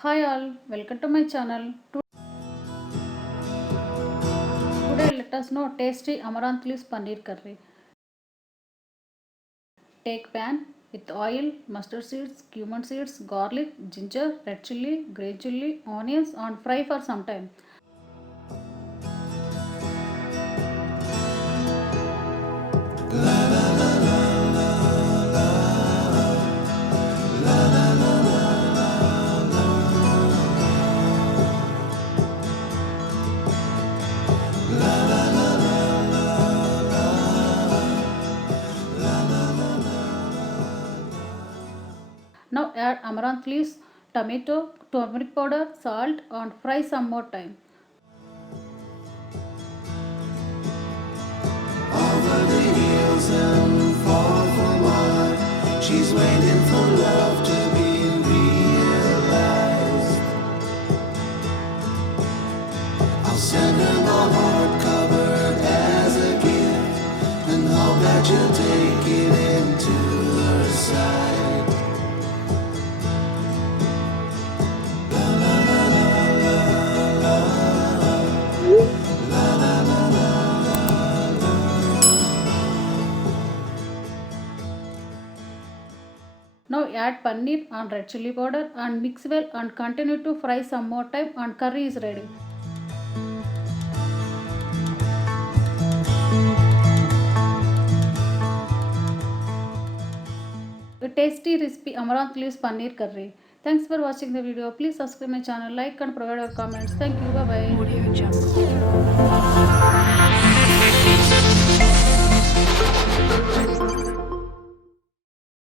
Hi all, welcome to my channel. Today let us know tasty amaranth leaves paneer curry. Take pan with oil, mustard seeds, cumin seeds, garlic, ginger, red chilli, green chilli, onions and fry for some time. Now add amaranth leaves, tomato, turmeric powder, salt and fry some more time. Over the hills and far from wide, she's waiting for love to be realized. I'll send her my heart covered as a gift, and hope that you'll take it into her side. Now add paneer and red chilli powder and mix well and continue to fry some more time and curry is ready. A tasty recipe amaranth leaves paneer curry. Thanks for watching the video. Please subscribe my channel, like and provide your comments. Thank you. Bye bye. Audio Jungle.